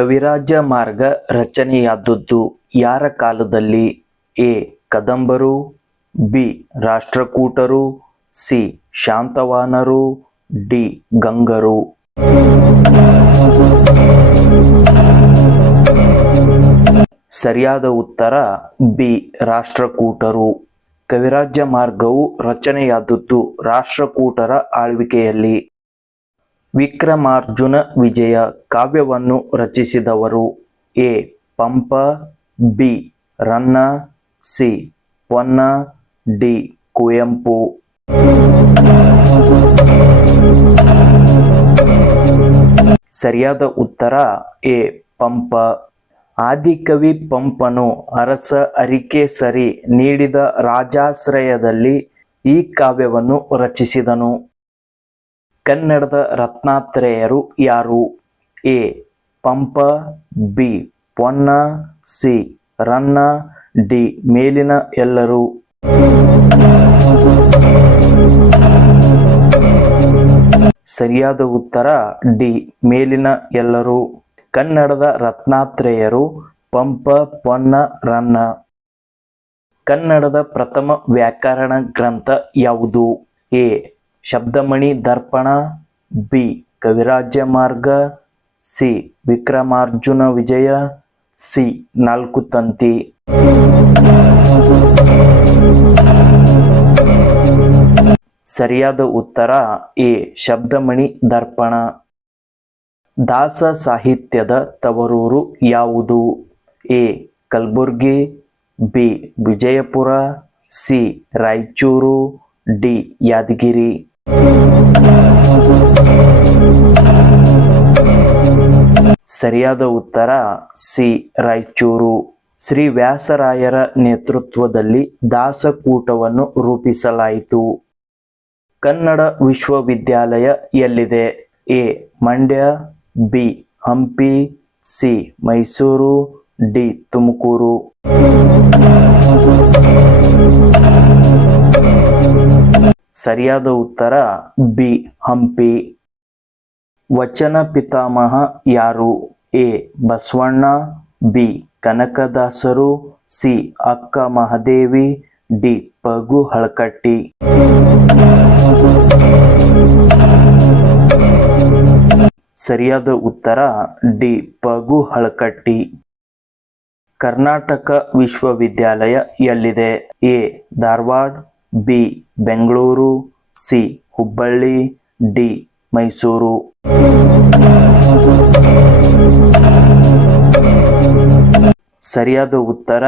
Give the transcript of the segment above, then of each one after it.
ಕವಿರಾಜ ಮಾರ್ಗ ರಚನೆಯಾದದ್ದು ಯಾರ ಕಾಲದಲ್ಲಿ? ಎ. ಕದಂಬರು, ಬಿ. ರಾಷ್ಟ್ರಕೂಟರು, ಸಿ. ಶಾತವಾಹನರು, ಡಿ. ಗಂಗರು. ಸರಿಯಾದ ಉತ್ತರ ಬಿ. ರಾಷ್ಟ್ರಕೂಟರು. ಕವಿರಾಜ ಮಾರ್ಗವು ರಚನೆಯಾದದ್ದು ರಾಷ್ಟ್ರಕೂಟರ ಆಳ್ವಿಕೆಯಲ್ಲಿ. ವಿಕ್ರಮಾರ್ಜುನ ವಿಜಯ ಕಾವ್ಯವನ್ನು ರಚಿಸಿದವರು? A. Pampa, B. Ranna, C. Ponna, D. Kuvempu. ಸರಿಯಾದ ಉತ್ತರ ಎ. ಪಂಪ. ಆದಿಕವಿ ಪಂಪನು ಅರಸ ಅರಿಕೇಸರಿ ನೀಡಿದ ರಾಜಾಶ್ರಯದಲ್ಲಿ ಈ ಕಾವ್ಯವನ್ನು ರಚಿಸಿದನು. ಕನ್ನಡದ ರತ್ನಾತ್ರಯರು ಯಾರು? A. Pampa, B. Ponna, C. Ranna, D. ಮೇಲಿನ ಎಲ್ಲರೂ. ಸರಿಯಾದ ಉತ್ತರ ಡಿ. ಮೇಲಿನ ಎಲ್ಲರೂ. ಕನ್ನಡದ ರತ್ನಾತ್ರಯರು ಪಂಪ, ಪೊನ್ನ, ರನ್ನ. ಕನ್ನಡದ ಪ್ರಥಮ ವ್ಯಾಕರಣ ಗ್ರಂಥ ಯಾವುದು? A. Shabdamani Darpana, B. Kavirajamarga, C. Vikramarjuna Vijaya, C. ನಾಲ್ಕು ತಂತಿ. ಸರಿಯಾದ ಉತ್ತರ ಎ. ಶಬ್ದಮಣಿ ದರ್ಪಣ. ದಾಸ ಸಾಹಿತ್ಯದ ತವರೂರು ಯಾವುದು? A. Kalaburagi, B. Vijayapura, C. Raichur, D. Yadgir. ಸರಿಯಾದ ಉತ್ತರ ಸಿ. ರಾಯಚೂರು. ಶ್ರೀ ವ್ಯಾಸರಾಯರ ನೇತೃತ್ವದಲ್ಲಿ ದಾಸಕೂಟವನ್ನು ರೂಪಿಸಲಾಯಿತು. ಕನ್ನಡ ವಿಶ್ವವಿದ್ಯಾಲಯ ಎಲ್ಲಿದೆ? A. Mandya, B. Hampi, C. Mysuru, D. Tumakuru. ಸರಿಯಾದ ಉತ್ತರ ಬಿ. ಹಂಪಿ. ವಚನ ಪಿತಾಮಹ ಯಾರು? ಎ. ಬಸವಣ್ಣ, ಬಿ. ಕನಕದಾಸರು, ಸಿ. ಅಕ್ಕ ಮಹಾದೇವಿ, ಡಿ. ಪಗು ಹಳಕಟ್ಟಿ. ಸರಿಯಾದ ಉತ್ತರ ಡಿ. ಪಗು ಹಳಕಟ್ಟಿ. ಕರ್ನಾಟಕ ವಿಶ್ವವಿದ್ಯಾಲಯ ಎಲ್ಲಿದೆ? A. Dharwad, B. Bengaluru, C. Hubballi, D. Mysuru. ಸರಿಯಾದ ಉತ್ತರ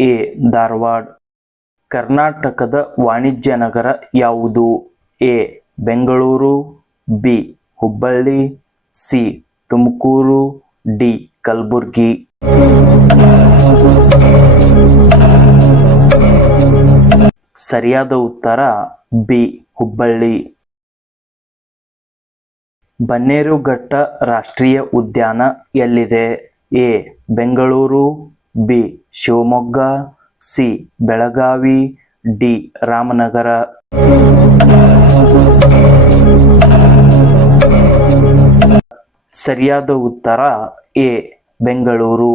ಎ. ಧಾರವಾಡ. ಕರ್ನಾಟಕದ ವಾಣಿಜ್ಯ ನಗರ ಯಾವುದು? A. Bengaluru, B. Hubballi, C. Tumakuru, D. Kalaburagi. ಸರಿಯಾದ ಉತ್ತರ ಬಿ. ಹುಬ್ಬಳ್ಳಿ. ಬನ್ನೇರುಘಟ್ಟ ರಾಷ್ಟ್ರೀಯ ಉದ್ಯಾನ ಎಲ್ಲಿದೆ? A. Bengaluru, B. Shivamogga, C. Belagavi, D. Ramanagara. ಸರಿಯಾದ ಉತ್ತರ ಎ. ಬೆಂಗಳೂರು.